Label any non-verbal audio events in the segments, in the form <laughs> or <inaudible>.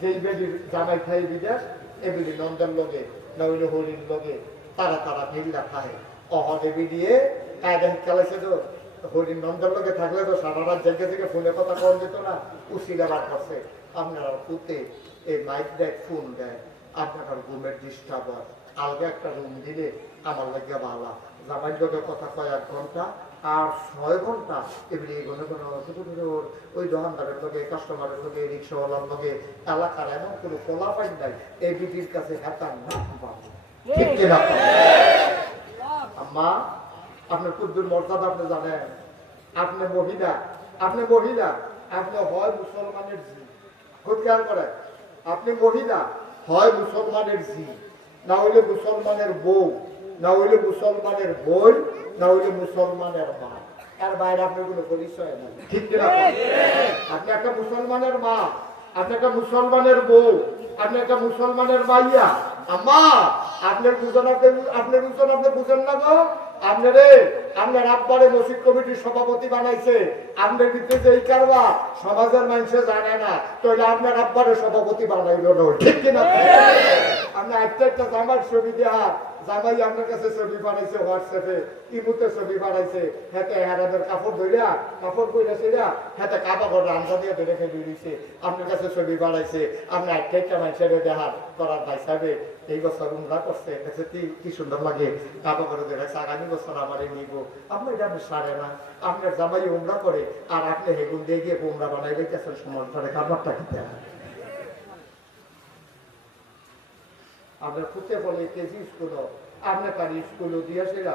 যেই বেডির জামাই খাই বিদেশ এগুলি নন্দের লগে নইলে হরির লগে, তারা তারা ভিল্লা খায়। অহদেবী দিয়ে কায়দা খেলাইছে তো হরির নন্দের লগে থাকলে তো সারা রাত জেগে থেকে ফোনে কথা কম যেত না উসিলা বার করছে আপনারা পুঁতে এই মাইক দেয় ফোন দেয়। আপনার ঘুমের ডিস্টার্ব হয়। আলগা একটা রুম দিলে আমার লাগে ভালো জামাই লোকের কথা কয় এক ঘণ্টা আর ছয় ঘণ্টা এমনি কোনো কোনো ওই দোকানদারের লগে কাস্টমারের লগে রিক্সাওয়ালার লগে এলাকার এমন কোনো পোলা পাই নাই এই বিটির কাছে হেতার না আম্মা আপনার কুদ্দুর মর্যাদা আপনি জানেন। আপনি মহিলা আপনি মহিলা আপনি হয় মুসলমানের জি। খুব খেয়াল করেন আপনি মহিলা হয় মুসলমানের জি। না হইলে মুসলমানের বউ না হইলে মুসলমানের বই না হইলে মুসলমানের মা। এর বাইরে আপনার কোনো পরিচয় নেই। ঠিক কিনা আপনি একটা মুসলমানের মা আপনি একটা মুসলমানের বউ আপনি একটা মুসলমানের মাইয়া। আম্মা আপনার বুঝেন আপনার বুঝেন আপনি বুঝেন না গো? আপনি রে আপনার আব্বারে মসজিদ কমিটির সভাপতি বানাইছে। আপনার ভিতরে যে এই কারবা সমাজের মানুষে জানে না। তাহলে আপনার আব্বারে সভাপতি বানাইল না। ঠিক কিনা আপনি একটা একটা জামার ছবি দেওয়া জামাই আপনার কাছে ছবি বানাইছে হোয়াটসঅ্যাপে ইমুতে ছবি হাতে হারাদের কাপড় ধরিয়া কাপড় সেরা কাপা দিয়ে ধরে দিয়েছে আপনার কাছে ছবি বানাইছে আপনি দেহার করার ভাই সাহেবে, এই বছর উমরা করছে কাছে কি সুন্দর লাগে? কাপা করে দেখাচ্ছে আগামী বছর আমার নিব। আপনি এটা সারে না। আপনার জামাই উমরা করে, আর আপনি হেগুন দিয়ে গিয়ে উমরা বানাই রেখেছেন সমাজটারে খাবারটা খেতে আমরা খুঁজে বলে কেজি স্কুল আপনার তার স্কুল দিয়ে সেরা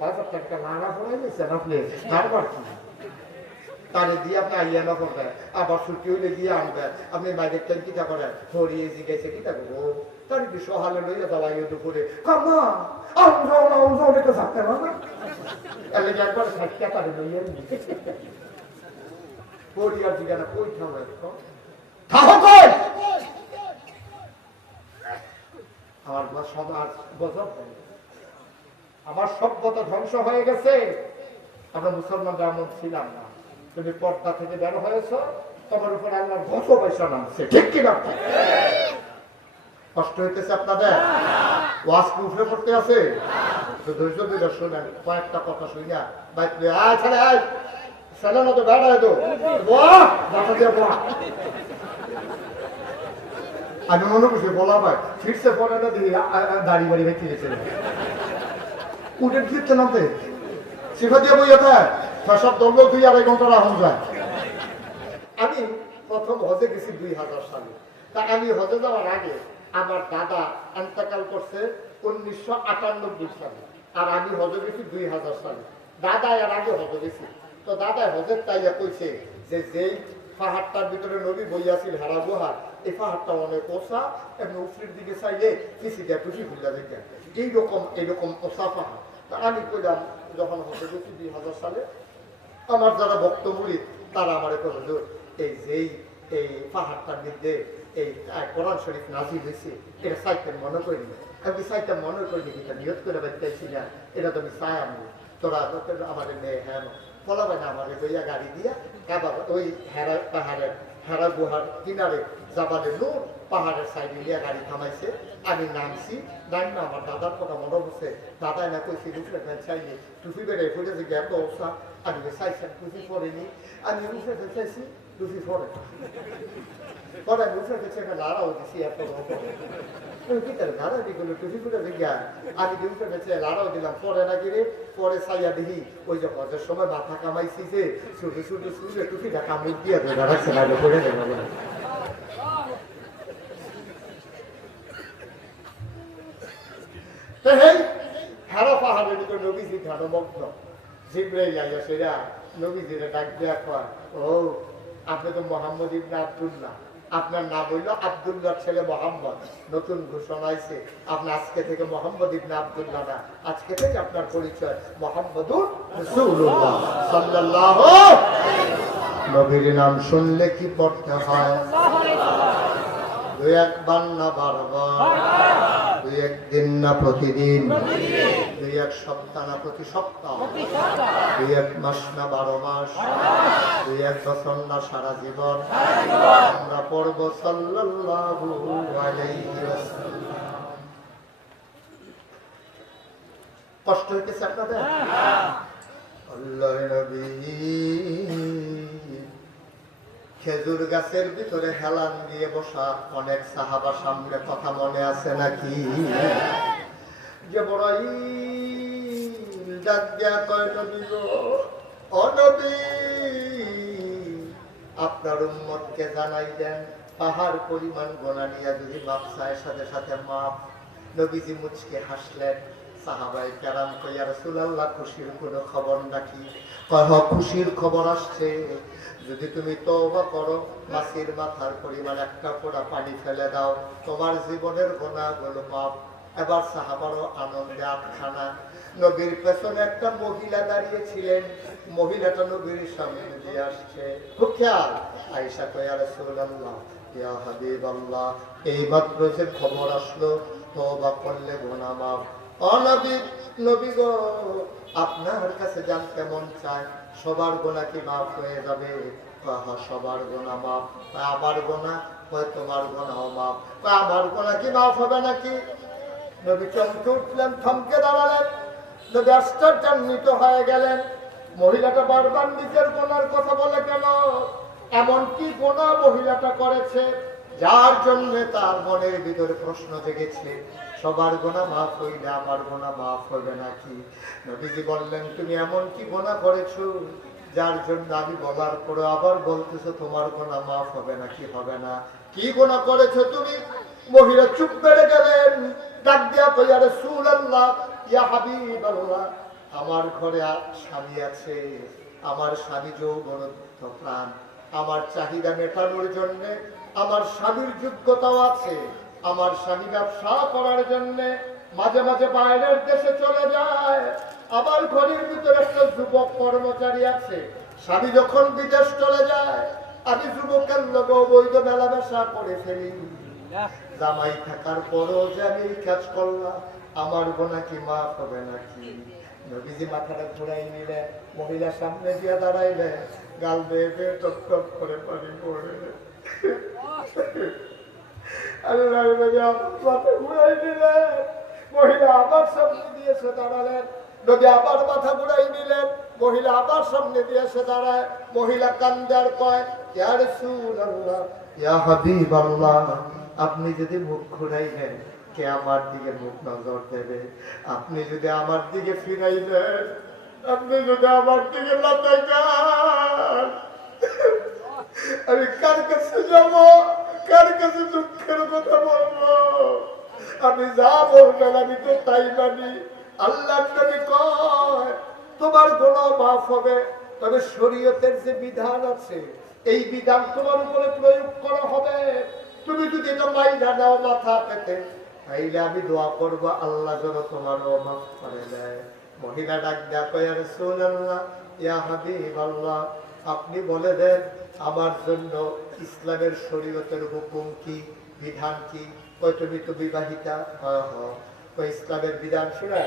বাজার টাকা নানা দিয়েছেন আপনি। বারবার তারে দিয়ে আপনি আইয়া না করবেন আবার ছুটি হইলে দিয়ে আপনি কিটা করেন হরিয়ে জিগাইছে কিটা করব? তার কি সহালে লইয়া ইয়ে দুপুরে কামা আমরা এটা থাকতে না এলে একবার সাক্ষা তারে লইয়া হরিয়ার জিগানা কই ঠাউরা থাকো কই আমার সমাজ গেছে। আমার সভ্যতা ধ্বংস হয়ে গেছে। আমরা মুসলমান এমন ছিলাম না। তুমি পর্দা থেকে বের হয়েছ, তোমার উপর আল্লাহর ঘষ পয়সা নামছে ঠিক কি না? কষ্ট হইতেছে আপনাদের? ওয়াজ কি উঠে পড়তে আছে? তো ধৈর্য ধরে শোনেন, কয়েকটা কথা শুনিয়া। বাইক আয়, ছেলে আয়। ছেলে মতো বেড়া তো। দেখা দিয়ে বাহ! আমি মনে করছি বলা ভাই ফিরছে পরে না দিদি দাড়ি বাড়ি ভেঙে গেছে উঠে ফিরতে নামতে শিখা দিয়ে বই এটা সব দল দুই আড়াই ঘণ্টা রাখুন যায়। আমি প্রথম হজে গেছি দুই হাজার সালে। তা আমি হজে যাওয়ার আগে আমার দাদা এন্তাকাল করছে উনিশশো আটানব্বই সালে। আর আমি হজে গেছি দুই হাজার সালে। দাদা এর আগে হজে গেছি। তো দাদা হজের তাইয়া কইছে যে যেই পাহাড়টার ভিতরে নদী বইয়াছিল, হেরা গুহার এই পাহাড়টা অনেক ওসা এবং উপরের দিকে চাইলে কিছু দেয় টুসি ভুলা দেখে এইরকম এইরকম ওসা পাহাড় তা আমি কইলাম, যখন হজে গেছি দুই হাজার সালে, আমার যারা বক্তব্যী তারা আমার যে এই যেই, এই পাহাড়টার মধ্যে, এই কোরআন শরীফ নাজিল হয়েছে এটা সাইকেল মনে করি আমি সাইকেল মনে করি এটা নিয়ত করে বেঁচতেছি না? এটা তো আমি চাই আমি তোরা আমাদের মেয়ে হ্যাঁ ফলাবে না আমাদের গাড়ি দিয়া আবার ওই হেরা পাহাড়ের হেরা গুহার কিনারে যাবাদের নূর পাহাড়ের সাইডে নিয়ে গাড়ি থামাইছে। আমি নামছি নাম না, আমার দাদার কথা মনে হচ্ছে দাদাই না কইছি, রুফে চাইনি টুপি বেড়ে ফুটে যে জ্ঞান অবস্থা, আমি চাইছেন টুপি পরেনি আমি রুফে চাইছি টুপি পরে সময় মাথা কামাইছি যে, ছুটে ছুটে ছুটে টুপিটা কামড় দিয়ে রাখছে তো হেই হেরা পাহাড়ের ভিতরে নবীজি ধ্যানমগ্ন জিব্রাইল আইয়া সেরা নবীজিরে ডাক দেয়া কয় ও আপনি তো মোহাম্মদ ইবনে আব্দুল্লাহ আপনার নাম হইল আব্দুল্লাহ ছেলে মোহাম্মদ নতুন ঘোষণা আপনি আজকে থেকে মোহাম্মদ ইবনে আব্দুল্লাহ না। আজকে থেকে আপনার পরিচয় মোহাম্মদুর রাসূলুল্লাহ সাল্লাল্লাহু নবীর নাম শুনলে কি পড়তে হয়? দুই একবার না বারবার। দুই একদিন না প্রতিদিন। দুই এক সপ্তাহ না প্রতি সপ্তাহ। দুই এক মাস না বারো মাস। দুই এক বছর না সারা জীবন। আমরা পড়ব সাল্লাল্লাহু আলাইহি কষ্ট হইতেছে আপনাদের? আল্লাহ নবী। খেজুর গাছের ভিতরে হেলান দিয়ে বসা অনেক সাহাবার সামনে কথা মনে আছে নাকি? যে বড়াই ডাক দেয়া কয় আপনার উম্মতকে জানাই দেন, পাহাড় পরিমাণ গোনা নিয়ে যদি মাপ সাথে সাথে মাপ। নবীজি মুচকে হাসলেন। সাহাবাই কেরাম কইয়া, রসুলাল্লাহ, খুশির কোনো খবর নাকি? কয় খুশির খবর আসছে। যদি তুমি তওবা করো মাসির মাথার পরিমাণ একটা ফোঁটা পানি ফেলে দাও, তোমার জীবনের গোনাগুলো মাপ এবার সাহাবারও আনন্দে আটখানা নবীর পেছনে একটা মহিলা দাঁড়িয়ে ছিলেন। মহিলাটা নবীর সামনে দিয়ে আসছে। খুব খেয়াল। আইসা কয়া রসুল্লাহ ইয়া হাবিব আল্লাহ এই মাত্র যে খবর আসলো, তওবা করলে গোনা মাপ অনবী নবী গো, আপনার কাছে জানতে মন চায়। সবার গোনা কি মাফ হয়ে যাবে? সবার গোনা মাফ। আমার গোনা? হয় তোমার গোনাও মাফ। আমার গোনা কি মাফ হবে নাকি? নবী চমকে উঠলেন, থমকে দাঁড়ালেন। নবী আশ্চর্যান্বিত হয়ে গেলেন। মহিলাটা বারবার নিজের গোনার কথা বলে কেন? এমন কি গোনা মহিলাটা করেছে? যার জন্য তার মনের ভিতরে প্রশ্ন জেগেছে। সবার গোনা মাফ হইলে আমার গোনা মাফ হবে নাকি? নবীজি বললেন, তুমি এমন কি গোনা করেছ যার জন্য আমি বলার পরে আবার বলতেছো তোমার গোনা মাফ হবে নাকি হবে না? কি গোনা করেছ তুমি? মহিলা চুপ করে গেলেন, ডাক দিয়া কইয়া রসুল আল্লাহ ইয়া হাবিব আল্লাহ আমার ঘরে স্বামী আছে। আমার স্বামী যৌবন প্রাণ। আমার চাহিদা মেটানোর জন্য আমার স্বামীর যোগ্যতাও আছে। আমার স্বামী ব্যবসা করার জন্য মাঝে মাঝে বাইরের দেশে চলে যায়। আমার ঘরের ভিতরে একটা যুবক কর্মচারী আছে। স্বামী যখন বিদেশ চলে যায়, আমি যুবকের লোক অবৈধ মেলামেশা করে ফেলি। জামাই থাকার পরও যে আমি কাজ করলাম, আমার গোনা কি মাফ হবে নাকি? নবীজি মাথাটা ঘুরাই নিলে মহিলা সামনে দিয়ে দাঁড়াইলে গাল বেয়ে বেয়ে টক করে পানি পড়ে। ঘুরাই ঘুরাই আপনি যদি মুখ ঘুরাইলেন কে আমার দিকে মুখ নজর দেবে? আপনি যদি আমার দিকে ফিরাইলেন আপনি যদি আমার দিকে আমি কার কাছে যাব? কার কাছে দুঃখের কথা বলব? আমি যা বলবেন আমি তো তাই মানি। আল্লাহ তোমার কোনো মাফ হবে, তবে শরীয়তের যে বিধান আছে, এই বিধান তোমার উপরে প্রয়োগ করা হবে। তুমি যদি মাইনা নাও মাথা পেতে, তাইলে আমি দোয়া করব, আল্লাহ যেন তোমারও মাফ করে দেয়। মহিলা ডাক কয় রাসূলুল্লাহ ইয়া হাবিবাল্লাহ, আপনি বলে দেন, আমার জন্য ইসলামের শরীয়তের হুকুম কি, বিধান কি কয় তুমি তো বিবাহিতা ইসলামের বিধান শোনা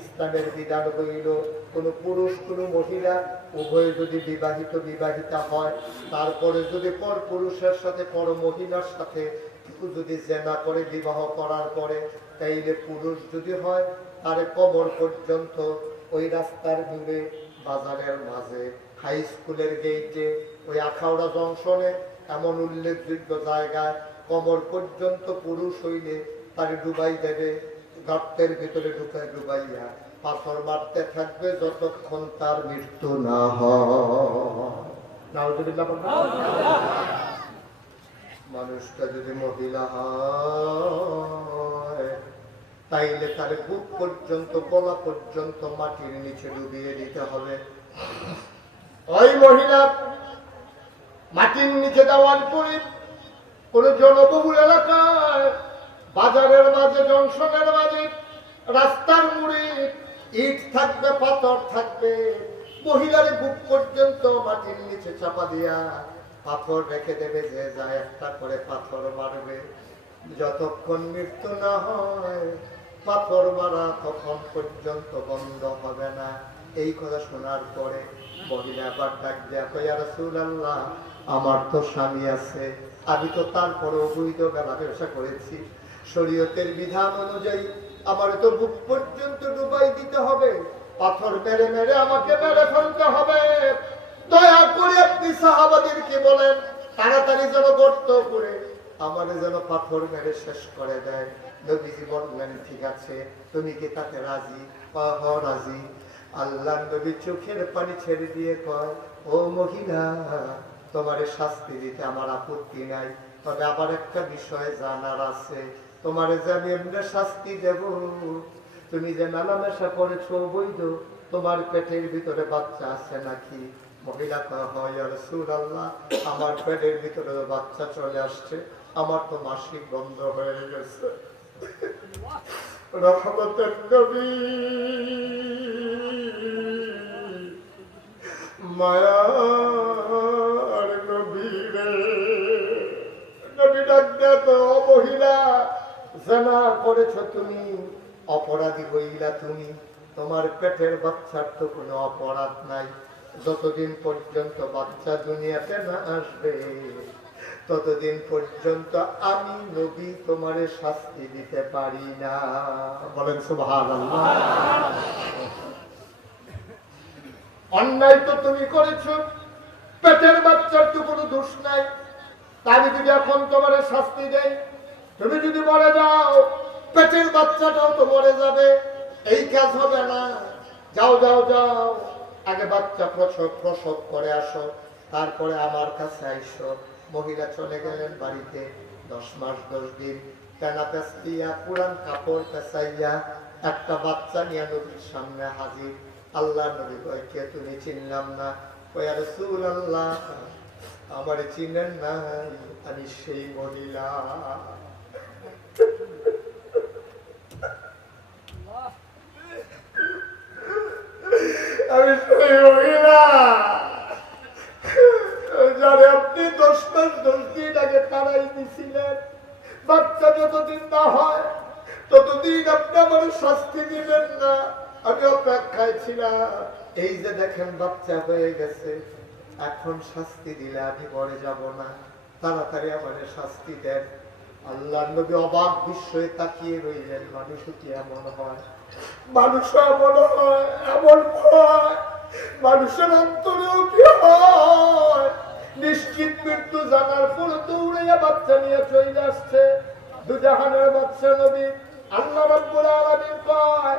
ইসলামের বিধান হইল কোন পুরুষ, কোন মহিলা উভয় যদি বিবাহিত, বিবাহিতা হয়, তারপরে যদি পর পুরুষের সাথে, পর মহিলার সাথে যদি জেনা করে, বিবাহ করার পরে তাইলে পুরুষ যদি হয়, তার কবর পর্যন্ত ওই রাস্তার দূরে বাজারের মাঝে, হাই স্কুলের গেইটে, ওই আখাউড়া জংশনে এমন উল্লেখযোগ্য জায়গায় কমর পর্যন্ত পুরুষ হইলে তার ডুবাই দেবে গর্তের ভিতরে ঢুকায় ডুবাইয়া পাথর মারতে থাকবে যতক্ষণ তার মৃত্যু না? মানুষটা যদি মহিলা হয়, তাইলে তার বুক পর্যন্ত, গলা পর্যন্ত মাটির নিচে ডুবিয়ে দিতে হবে ওই মহিলা মাটির নিচে দেওয়ার পরে কোন জনবহুল এলাকায়, বাজারের মাঝে, জংশনের মাঝে, রাস্তার মুড়ে ইট থাকবে, পাথর থাকবে, মহিলার বুক পর্যন্ত মাটির নিচে চাপা দিয়া পাথর রেখে দেবে, যে যা একটা করে পাথর মারবে। যতক্ষণ মৃত্যু না হয়, পাথর মারা তখন পর্যন্ত বন্ধ হবে না। এই কথা শোনার পরে মহিলা আবার ডাক দেয়া রাসূলুল্লাহ আমার তো স্বামী আছে। আমি তো তারপরে অবৈধ বেলা ব্যবসা করেছি। শরীয়তের বিধান অনুযায়ী আমার তো বুক পর্যন্ত ডুবাই দিতে হবে। পাথর মেরে মেরে আমাকে মেরে ফেলতে হবে। দয়া করে আপনি সাহাবাদেরকে বলেন, তাড়াতাড়ি যেন গর্ত করে আমার যেন পাথর মেরে শেষ করে দেয়। নবীজি বললেন, ঠিক আছে, তুমি কি তাতে রাজি? হ রাজি। আল্লাহ নবী চোখের পানি ছেড়ে দিয়ে কয়, ও মহিলা তোমার শাস্তি দিতে আমার আপত্তি নাই। তবে আবার একটা বিষয় জানার আছে। তোমার যে আমি এমনি শাস্তি দেব, তুমি যে মেলামেশা করেছ বৈধ তোমার পেটের ভিতরে বাচ্চা আছে নাকি? মায়ার জানা করেছ তুমি, অপরাধী হইলা তুমি। তোমার পেটের বাচ্চার তো কোনো অপরাধ নাই। যতদিন পর্যন্ত বাচ্চা দুনিয়াতে না আসবে, ততদিন পর্যন্ত আমি নবী তোমারে শাস্তি দিতে পারি না। বলেন অন্যায় তো তুমি করেছ, পেটের বাচ্চার তো কোনো দোষ নাই। তাই যদি এখন তোমার শাস্তি দেয় তুমি যদি মরে যাও, পেটের বাচ্চাটাও তো মরে যাবে। এই কাজ হবে না। যাও যাও যাও। আগে বাচ্চা প্রসব প্রসব করে আসো। তারপরে আমার কাছে আইসো। মহিলা চলে গেলেন বাড়িতে দশ মাস, দশ দিন। টানা পেঁচিয়া পুরান কাপড় পেঁচাইয়া একটা বাচ্চা নিয়ে নদীর সামনে হাজির। আল্লাহ নবী কয়েকে তুমি? চিনলাম না। কয়া রসুল আল্লাহ আমার চিনেন না আমি সেই মহিলা। আপনি দশ মাস, দশ দিন আগে তারাই দিছিলেন, বাচ্চা যতদিন না হয়, ততদিন আপনি আমার শাস্তি দিবেন না আমি অপেক্ষায় ছিলাম। এই যে দেখেন বাচ্চা হয়ে গেছে, এখন শাস্তি দিলে আমি পরে যাব না, তাড়াতাড়ি আমার শাস্তি দেন। আল্লাহ নবী অবাক বিস্ময়ে তাকিয়ে রইলেন মানুষ কি এমন হয়? মানুষ এমন হয় এমন হয়। মানুষের অন্তরেও কি হয়। নিশ্চিত মৃত্যু জানার পর দৌড়াইয়া বাচ্চা নিয়ে চলে আসছে। দুজাহানের বাচ্চা নবী আল্লাহ রাব্বুল আলামিন কয়,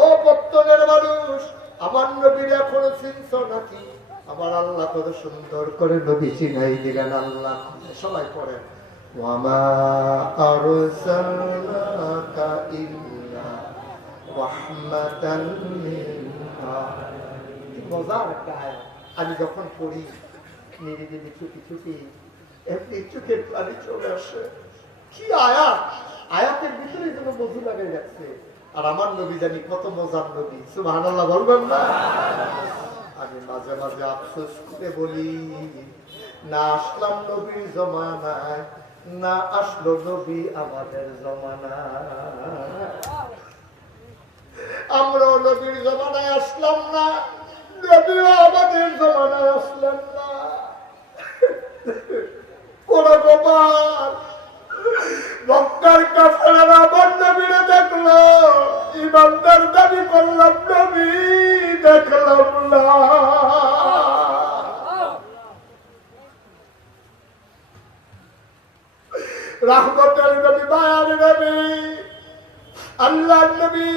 ও পত্তনের মানুষ, আমার নবীর এখনও চিনছ নাকি? আমার আল্লাহ কত সুন্দর করে নবী চিনাই দিলেন আল্লাহ। সবাই পড়ে ওয়ামা আরসালনাকা ইল্লা। মজার একটা। আমি যখন পড়ি নিজে ছুটি ছুটি এমনি চোখের পানি চলে আসে। কি আয়াত? আয়াতের ভিতরে যেন মধু লাগাই যাচ্ছে আর আমার নবী জানি কত মজার নবী। সুবহানাল্লাহ, বলবেন না? আমি মাঝে মাঝে আফসোস করে বলি, না আসলাম নবীর জমানায়, না আসলো নবী আমাদের জমানায়। নবীর জমানায় আসলাম না, নবীও আমাদের জমানায় আসলাম না। কোন গোপাল মক্কার কাফেলারা আমার নবীরে দেখল, ইমানদার দাবি করলাম, নবী দেখলাম না। নবী নবী আল্লাহ নবী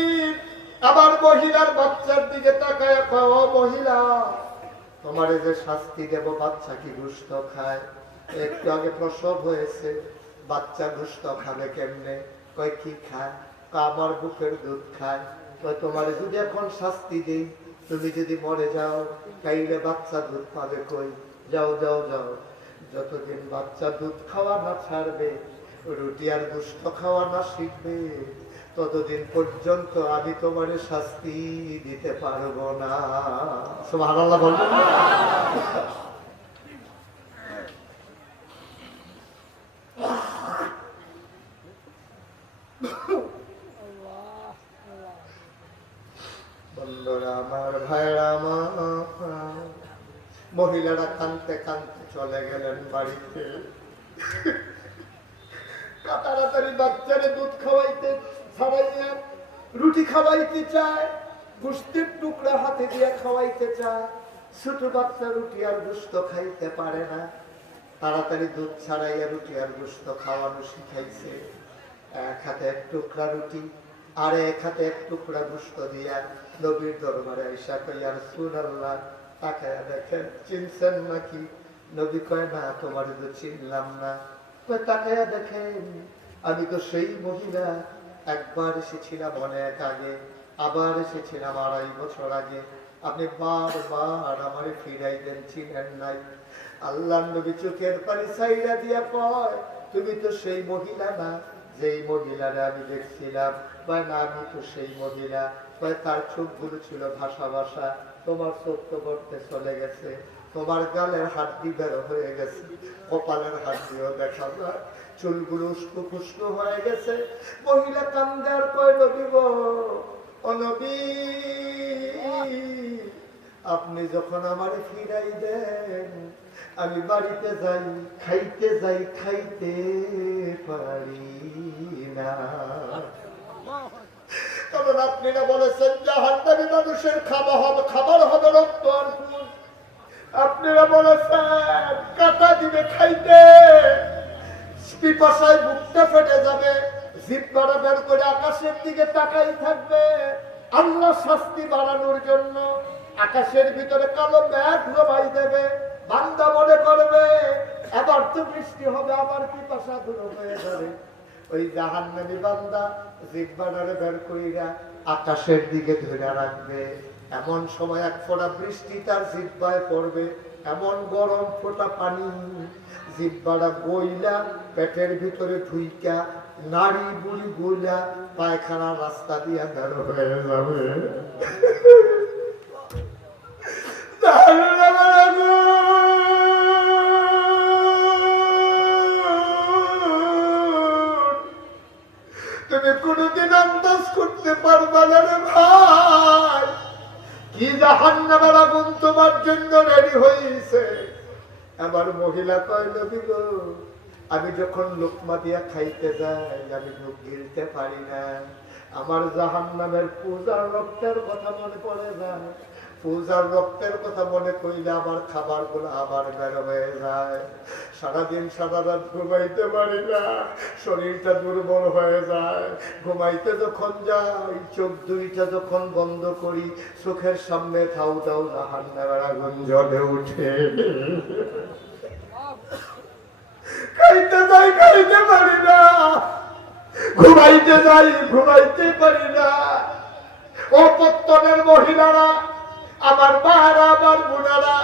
আমার মহিলার বাচ্চার দিকে তাকায় মহিলা, তোমার যে শাস্তি দেব, বাচ্চা কি গুস্ত খায়? একটু আগে প্রসব হয়েছে, বাচ্চা গুস্ত খাবে কেমনে? কয়, কি খায়? আমার বুকের দুধ খায়। কয়, তোমার যদি এখন শাস্তি দিই, তুমি যদি মরে যাও, তাইলে বাচ্চা দুধ পাবে কই? যাও যাও যাও, যতদিন বাচ্চা দুধ খাওয়া না ছাড়বে, রুটি আর গুস্ত খাওয়া না শিখবে ততদিন পর্যন্ত আমি তোমার শাস্তি দিতে পারব না সুবহানাল্লাহ বলবেন না? বন্ধুরা আমার ভাইরা আমার মহিলারা কানতে কানতে চলে গেলেন বাড়িতে তাড়াতাড়ি বাচ্চারে দুধ খাওয়াইতে ছাড়াইয়া রুটি খাওয়াইতে চায় গুস্তির টুকরা হাতে দিয়ে খাওয়াইতে চায় ছোট বাচ্চা রুটি আর গুস্ত খাইতে পারে না। তাড়াতাড়ি দুধ ছাড়াইয়া রুটি আর গুস্ত খাওয়ানো শিখাইছে। এক হাতে এক টুকরা রুটি, আর এক হাতে এক টুকরা গুস্ত দিয়া নবীর দরবারে আইসা কইয়া সুনাল্লাহ তাকায়া দেখেন, চিনছেন নাকি? নবী কয়, না, তোমার তো চিনলাম না। কয়, তাকায়া দেখেন, আমি তো সেই মহিলা, একবার এসেছিলাম অনেক আগে। আবার এসেছিলাম আড়াই বছর আগে। আপনি বারবার আমারে ফিরাই দেন, চিনেন নাই। আল্লাহ নবী চোখের পানি সাইরা দিয়া কয়, তুমি তো সেই মহিলা না, যেই মহিলারে আমি দেখছিলাম। বা না, আমি তো সেই মহিলা। কয়, তার চোখগুলো ছিল ভাষা ভাষা তোমার চোখ তো করতে চলে গেছে। তোমার গালের হাড্ডি বেরো হয়ে গেছে। কপালের হাড্ডিও দেখা যায়। চুলগুলো উস্কো ফুস্কো হয়ে গেছে। মহিলা কান্দার কয়, নবী আপনি যখন আমার ফিরাই দেন, আমি বাড়িতে যাই, খাইতে যাই, খাইতে পারি না। কারণ আপনি না বলেছেন, জাহান্নামী মানুষের খাবার হবে খাবার হবে রক্ত আর আপনারা বলেছেন, কাটা দিবে, খাইতে। পিপাসায় বুকটা ফেটে যাবে, জিব্বাটা বের করে আকাশের দিকে তাকাই থাকবে। আল্লাহ শাস্তি বাড়ানোর জন্য আকাশের ভিতরে কালো ব্যাগ জমাই দেবে, বান্দা মনে করবে, এবার তো বৃষ্টি হবে আবার পিপাসা দূর হয়ে যাবে। ওই জাহান্নামী বান্দা জিব্বাটারে বের কইরা আকাশের দিকে ধরে রাখবে। এমন সময় এক ফোঁটা বৃষ্টি তার জিব্বায় পড়বে, এমন গরম ফোঁটা পানি। জিব্বাটা গইলা পেটের ভিতরে ঢুইকা নাড়ি বুড়ি গইলা পায়খানা রাস্তা দিয়ে বের হয়ে যাবে। তুমি কোনদিন আন্দাজ করতে পারবা ভাই। কি তোমার জন্য রেডি হয়েছে আমার মহিলা কয়, নবী গো আমি যখন লোকমা দিয়া খাইতে যাই, আমি মুখ গিলতে পারি না। আমার জাহান্নামের পূজার রক্তের কথা মনে পড়ে যায় পূজার রক্তের কথা মনে করিলে আমার খাবারগুলো আবার বের হয়ে যায়। সারাদিন সারা রাত ঘুমাইতে পারি না, শরীরটা দুর্বল হয়ে যায়। ঘুমাইতে যখন যাই, চোখ দুইটা যখন বন্ধ করি, চোখের সামনে ঠাউ ঠাউ জাহান্নামের আগুন জ্বলে উঠে। খাইতে যাই, খাইতে পারি না। ঘুমাইতে যাই, ঘুমাইতে পারি না। ও পত্তনের মহিলারা, আমার মারা আমার বোনেরা,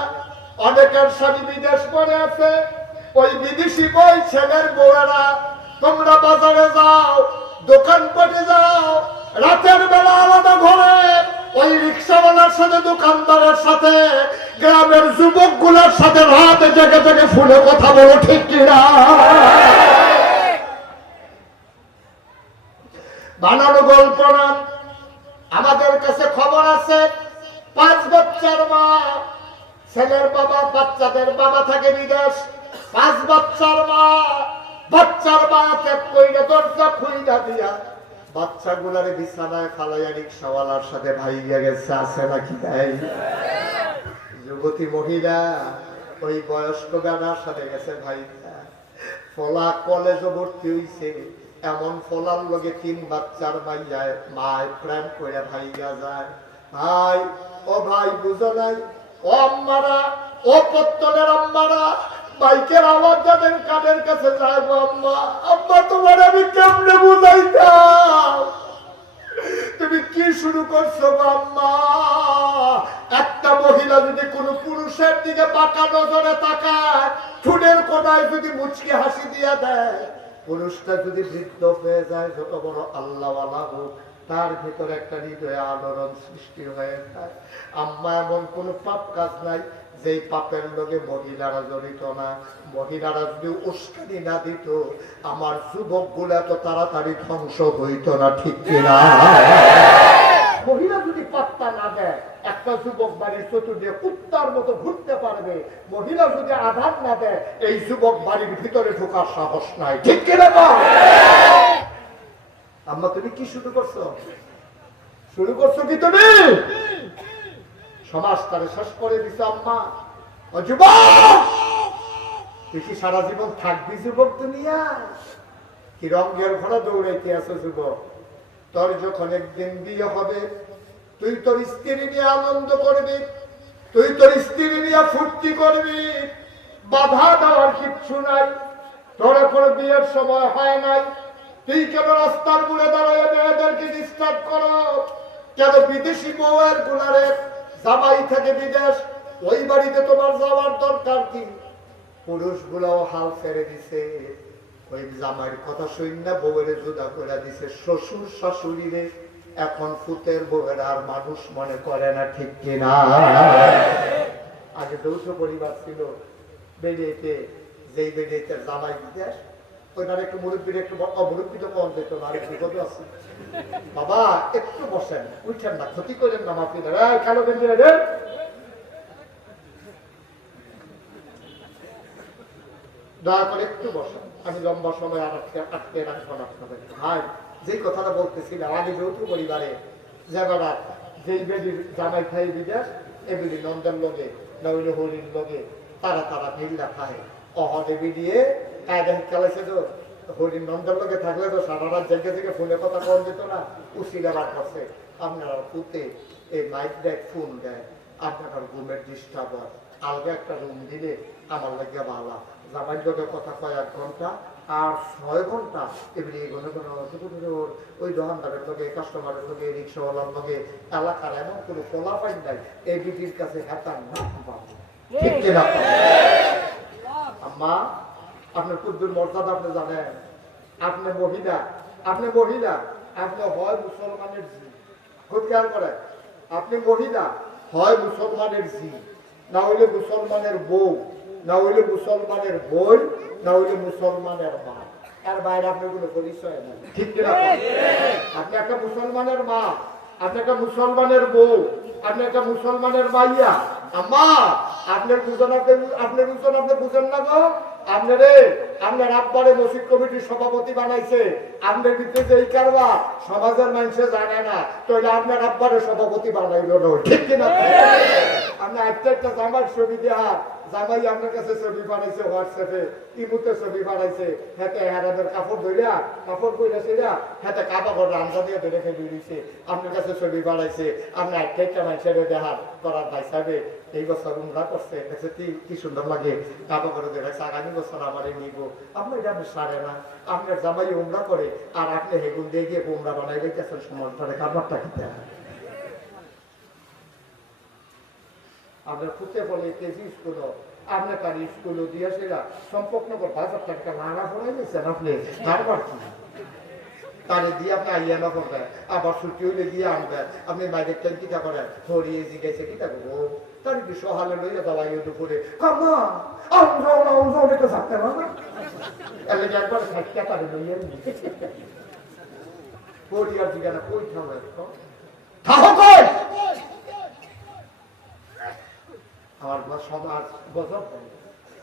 অনেকের স্বামী বিদেশ করে আছে, ওই বিদেশি বই ছেলের বউয়েরা, তোমরা বাজারে যাও দোকান পাটে যাও, রাতের বেলা আলাদা ঘরে ওই রিক্সাওয়ালার সাথে দোকানদারের সাথে গ্রামের যুবকগুলোর সাথে রাত জেগে জেগে ফুলে কথা বলো, ঠিক কিনা? বানানো গল্প না। আমাদের কাছে খবর আছে, পাঁচ বাচ্চার মা, ছেলের বাবা, বাচ্চাদের বাবা থাকে বিদেশ। পাঁচ বাচ্চার মা বাচ্চার মা কইরা দরজা খুইলা দিয়া বাচ্চা বাচ্চাগুলারে বিছানায় ফালাইয়া রিক্সাওয়ালার সাথে ভাইয়া গেছে, আছে নাকি তাই যুবতী মহিলা, ওই বয়স্ক বেড়ার সাথে গেছে ভাইয়া ফলা কলেজে ভর্তি হইছে। এমন ফলার লগে তিন বাচ্চার মাইয়ায় মায় প্রেম করে ভাইয়া যায়। ভাই, ও ভাই, বুঝো নাই? ও আম্মারা, ও পত্তনের আম্মারা বাইকের আওয়াজ যাদের কানের কাছে যায় আম্মা? আম্মা, তোমার আমি কেমনে বুঝাইতাম? তুমি কি শুরু করছ গো আম্মা? একটা মহিলা যদি কোনো পুরুষের দিকে বাঁকা নজরে তাকায়, ঠুনের কোনায় যদি মুচকি হাসি দিয়ে দেয়, পুরুষটা যদি বৃদ্ধ হয়ে যায়, যত বড় আল্লাহ হোক, তার ভিতরে একটা হৃদয়ে আলোড়ন সৃষ্টি হয়ে যায়। আম্মা, এমন কোন পাপ কাজ নাই। যেই পাপের লোকে মহিলারা জড়িত না, মহিলারা যদি উস্কানি না দিত, আমার যুবকগুলা তো তাড়াতাড়ি ধ্বংস হইত না, ঠিক কিনা মহিলা যদি পাত্তা না দেয়, একটা যুবক বাড়ির চতুর্দিকে কুত্তার মতো ঘুরতে পারবে। মহিলা যদি আঘাত না দেয়, এই যুবক বাড়ির ভিতরে ঢোকার সাহস নাই, ঠিক কিনা তুমি কি শুরু করছ? শুরু করছ কি তুমি? সমাজ তারে শেষ করে দিছে আম্মা। যুবক! সারা জীবন থাকবি যুবক দুনিয়া। কি রঙের ঘোড়া দৌড়াইতে আছো যুবক? তোর যখন একদিন বিয়ে হবে, তুই তোর স্ত্রী নিয়ে আনন্দ করবি, তুই তোর স্ত্রী নিয়ে ফুর্তি করবি। বাধা দেওয়ার কিচ্ছু নাই, তোর এখন বিয়ের সময় হয় নাই। তুই কেন রাস্তার গুলে দাঁড়ায় মেয়েদেরকে ডিস্টার্ব করো? কেন বিদেশি বউয়ের গুলারে জামাই থেকে বিদেশ, ওই বাড়িতে তোমার যাওয়ার দরকার কি? পুরুষ গুলাও হাল ছেড়ে দিছে। ওই জামাইয়ের কথা না বউয়ের জুদা করে দিছে। শ্বশুর শাশুড়িরে এখন ফুতের বউয়ের আর মানুষ মনে করে না, ঠিক কিনা আগে যৌথ পরিবার ছিল বেরিয়েতে যেই বেরিয়েতে জামাই বিদেশ ওইটার একটু মুরব্বীর একটু আছে? বাবা, একটু বসেন, উঠেন না, ক্ষতি করেন না দয়া করে একটু বসেন, আমি লম্বা সময় আর আটকে আটকে রাখব না আপনাদের। ভাই যে কথাটা বলতেছিলাম, আগে যৌথ পরিবারে যারা যেই বেদির জামাই খাই বিদেশ এগুলি নন্দন লগে নইল হরির লগে, তারা তারা মিল্লা খায়। অহদে বিডিয়ে কায়দা খেলাইছে তো হরির নন্দের লগে থাকলে তো সারা রাত জেগে থেকে ফোনে কথা কম যেত না। উশিলা রাত আছে আপনারা পুতে এই মাইক দেয় ফোন দেয় আপনার ঘুমের ডিস্টার্ব হয়। আলগা একটা রুম দিলে আমার লাগে ভালো জামাই লোকের কথা কয় এক ঘণ্টা আর ছয় ঘণ্টা এমনি কোনো কোনো ওই দোকানদারের লোকে কাস্টমারের লোকে রিক্সাওয়ালার লোকে এলাকার এমন কোনো ফলা পাই নাই এই বিটির কাছে হেতার না পাবো। ঠিক কিনা? আম্মা আপনার কুদ্দুর মর্যাদা আপনি জানেন। আপনি মহিলা আপনি মহিলা, আপনি হয় মুসলমানের জি। খুব করেন, আপনি মহিলা, হয় মুসলমানের জি। না হইলে মুসলমানের বউ, না হইলে মুসলমানের বোন না হইলে মুসলমানের মা। এর বাইরে আপনি কোনো পরিচয় নেই। ঠিক কিনা আপনি একটা মুসলমানের মা, আপনি একটা মুসলমানের বউ, আপনি একটা মুসলমানের মাইয়া। আম্মা, আপনার বুঝেন আপনি আপনার বুঝেন আপনি বুঝেন না গো? আপনারে আপনার আব্বারে মসজিদ কমিটির সভাপতি বানাইছে। আপনার ভিতরে যে এই কারবা সমাজের মানুষে জানে না। তাহলে আপনার আব্বারে সভাপতি বানাইল না। ঠিক কিনা? আপনি একটা একটা জামার ছবি দেওয়া জামাই আপনার কাছে ছবি বানাইছে হোয়াটসঅ্যাপে ইমুতে ছবি বানাইছে হাতে হারাদের কাপড় ধরিয়া কাপড় কইরা সেরা হাতে কাপড় করে রান্না দিয়ে ধরে খেয়ে দিয়েছে আপনার কাছে ছবি বানাইছে, আপনি একটা মানুষের দেহার করার ভাই সাহেবে, এই বছর উমরা করছে। দেখছে কি সুন্দর লাগে। কাপড় করে দেখাচ্ছে আগামী বছর আমার নিব। আপনি এটা আপনি সারে না। আপনার জামাই উমরা করে, আর আপনি হেগুন দিয়ে গিয়ে উমরা বানাই রেখেছেন ধরে কাপড়টা খেতে হয়। আপনার খুঁজতে বলে কেজি স্কুল আপনার তার স্কুল দিয়ে সেরা। সম্পর্ক করে বাজার টাকা লানা পড়াই দিয়েছেন আপনি? তারে দিয়ে আপনি আইয়া না আবার ছুটি দিয়ে আপনি বাইরের টাইম কিটা করেন? হরিয়ে জিজ্ঞাসা কিটা করব? তার কি সহালে দাবাই দুপুরে কামা আমরা ওজন এটা থাকতে এর লেগে একবার সাক্ষা তারে লইয়া নি হরিয়ার জিজ্ঞাসা, কই থাকো কই আমার সমাজ গজব হয়ে গেছে।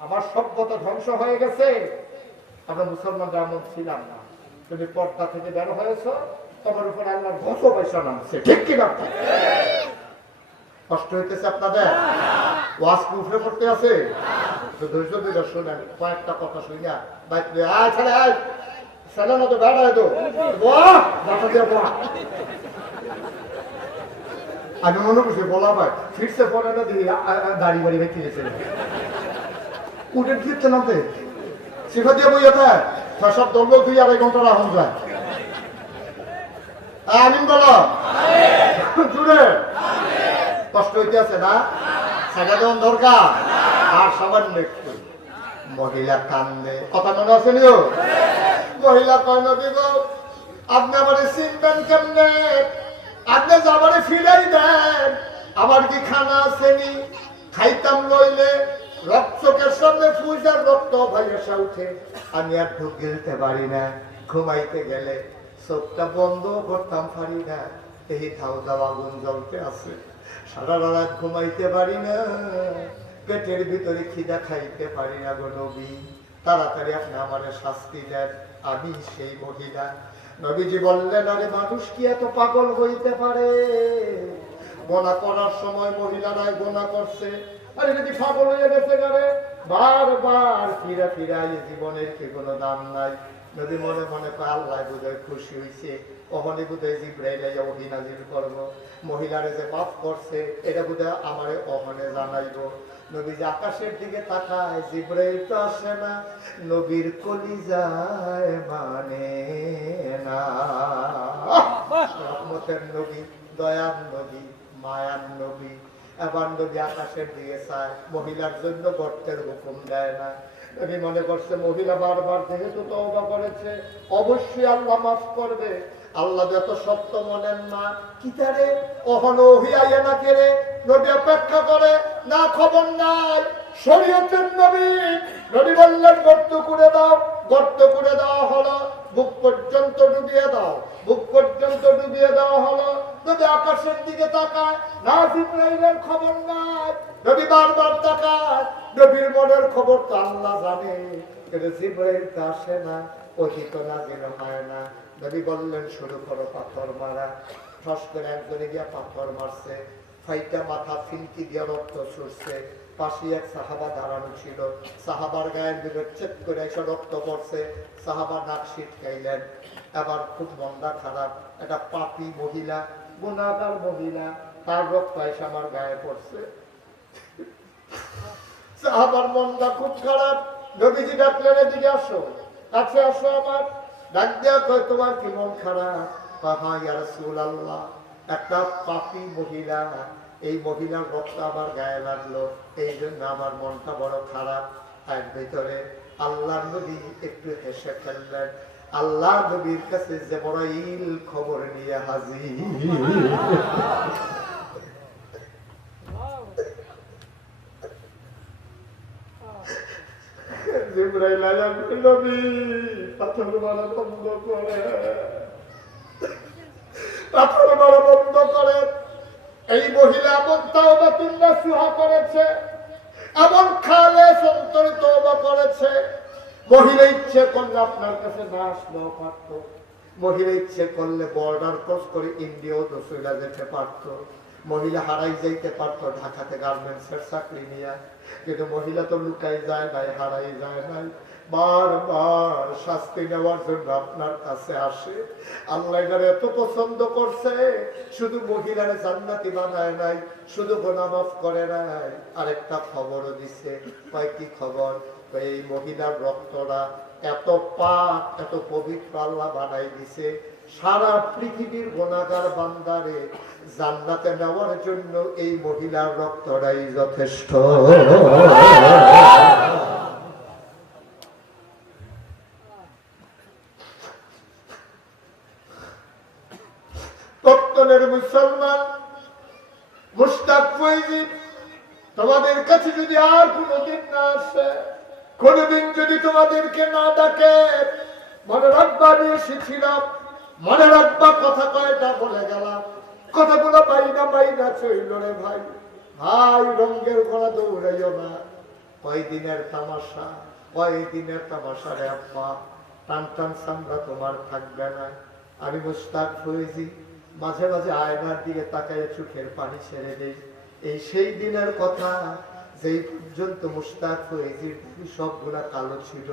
আমার সভ্যতা ধ্বংস হয়ে গেছে। আমরা মুসলমানরা এমন ছিলাম না। তুমি পর্দা থেকে বের হয়েছ, তোমার উপর আল্লাহর গত পয়সা নামছে। ঠিক কি না কষ্ট হইতেছে আপনাদের? ওয়াজ উঠে পড়তে আছে? তো ধৈর্য ধরে শোনেন, কয়েকটা কথা শুনিয়া বাইক দিয়ে আয় ছেলে আয়। ছেলে না তো বেড়ায় তো। বাসা দিয়ে আমি মনে করছি, বলা ভাই ফিরছে পরে না দিদি দাড়ি বাড়ি ভেঙে গেছে উঠে ফিরতে নামতে শিখা দিয়ে বই এটা সব দল দুই আড়াই ঘণ্টা রাখুন যায়। আমিন জুড়ে। কষ্ট হইতে আছে না? সাজা দেওয়ার দরকার? আর সামান্য একটু। মহিলা কান্দে। কথা মনে আছে নিও? মহিলা কয় নদী গো আপনি আমার চিনবেন কেমনে? আপনি যাবারে ফিরাই দেন। আমার কি খানা আসেনি খাইতাম রইলে রক্ত সামনে ফুজার রক্ত ভাইয়াসা উঠে। আমি আর ঢুক গেলতে পারি না। ঘুমাইতে গেলে চোখটা বন্ধ করতাম পারি না। এই ধাও দাও আগুন জ্বলতে আছে। সারা রাত ঘুমাইতে পারি না। পেটের ভিতরে খিদা খাইতে পারি না গো নবী। তাড়াতাড়ি আপনি আমার শাস্তি দেন। আমি সেই মহিলা। নবীজি বললেন, আরে মানুষ কি এত পাগল হইতে পারে? গোনা করার সময় মহিলারাই গোনা করছে। আরে যদি পাগল হয়ে গেছে গারে বারবার ফিরা ফিরাই জীবনের কি কোনো দাম নাই? যদি মনে মনে পাল্লায় বোধহয় খুশি হয়েছে ওখানে বোধহয় জিব্রাইল ওহি নাজির করব, মহিলারে যে মাফ করছে, এটা বোধহয় আমারে ওখানে জানাইব। নবী যে আকাশের দিকে তাকায়, জিব্রাইল তো আসে না, নবীর কলি যায় মানে না। রহমতের নবী, দয়ার নবী, মায়ার নবী। এবার নবী আকাশের দিকে চায়, মহিলার জন্য গর্তের হুকুম দেয় না। নবী মনে করছে, মহিলা বারবার যেহেতু তওবা করেছে, অবশ্যই আল্লাহ মাফ করবে। আল্লাহ যত সত্য মনেন না। কিতারে অহন ওহিয়াইয়া না কেড়ে নবী অপেক্ষা করে, না খবর নাই। শরীয়তের নবী নবী বললেন, গর্ত করে দাও। গর্ত করে দেওয়া হলো, বুক পর্যন্ত ডুবিয়ে দাও। বুক পর্যন্ত ডুবিয়ে দেওয়া হলো। নবী আকাশের দিকে তাকায়, না জিব্রাইলের খবর নাই। নবী বারবার তাকায়, নবীর মনের খবর তো আল্লাহ জানে। জিব্রাইল আসে না। অধিক না গেলে না। নবী বললেন, শুরু করো পাথর মারা। ঠস করে একজনে গিয়া পাথর মারছে। ফাইটা মাথা ফিনকি দিয়ে রক্ত ছুটছে পাশে এক সাহাবা দাঁড়ানো ছিল। সাহাবার গায়ের ভিতর চেক করে এসে রক্ত পড়ছে। সাহাবা নাক ছিটকাইলেন। এবার খুব মন্দা খারাপ। একটা পাপি মহিলা, গুণাগার মহিলা, তার রক্ত এসে আমার গায়ে পড়ছে। সাহাবার মন্দা খুব খারাপ। নবীজি ডাকলেন, এদিকে আসো। কাছে আসো আমার। ডাক দেওয়া কয়, তোমার কি মন খারাপ? রাসূলুল্লাহ, একটা পাপী মহিলা। এই মহিলার রক্ত আমার গায়ে লাগল। এই জন্য আমার মনটা বড় খারাপ। তার ভিতরে আল্লাহ নবী একটু হেসে ফেললেন। আল্লাহ নবীর কাছে যে বড় ইল খবর নিয়ে হাজির। <laughs> জিব্রাইল আয়া নবী পাথর মারা বন্ধ করে। পাথর মারা বন্ধ করে। এই মহিলা এমন তাওবাতুল্লাহ সুহা করেছে। এমন খালে সন্তর তওবা করেছে। মহিলা ইচ্ছে করলে আপনার কাছে না আসলেও পারতো। মহিলা ইচ্ছে করলে বর্ডার ক্রস করে ইন্ডিয়াও তো চলে যেতে পারতো। মহিলা হারাই যাইতে পারতো ঢাকাতে গার্মেন্টস এর চাকরি নিয়ে। কিন্তু মহিলা তো লুকাই যায় নাই, হারাই যায় নাই। বারবার শাস্তি নেওয়ার জন্য আপনার কাছে আসে। আল্লাহ এত পছন্দ করছে, শুধু মহিলার জান্নাতি বানায় নাই, শুধু গোনামাফ করে নাই। আরেকটা খবরও দিছে। কয়েকটি খবর? এই মহিলার রক্তটা এত পাক, এত পবিত্র আল্লাহ বানাই দিছে। সারা পৃথিবীর গোনাগার বান্দারে জান্নাতে নেওয়ার জন্য এই মহিলার রক্তটাই যথেষ্ট। মুসলমান মুস্তাক তোমাদের কাছে যদি আর কোনদিন না আসে, কোনদিন যদি তোমাদেরকে না ডাকে, মনে রাখবা আমি এসেছিলাম। মনে রাখবা, কথা কয়টা বলে গেলাম। কথাগুলো পাই না পাই না চইল রে ভাই। ভাই, রঙ্গের গলা দৌড়াইও না। কয় দিনের তামাশা কয় দিনের তামাশা রে আব্বা টান টান সামরা তোমার থাকবে না। আমি মুস্তাক হয়েছি মাঝে মাঝে আয়নার দিকে তাকায় চোখের পানি ছেড়ে দেই। এই সেই দিনের কথা, যেই পর্যন্ত মুস্তাক হয়েছি সবগুলা কালো ছিল।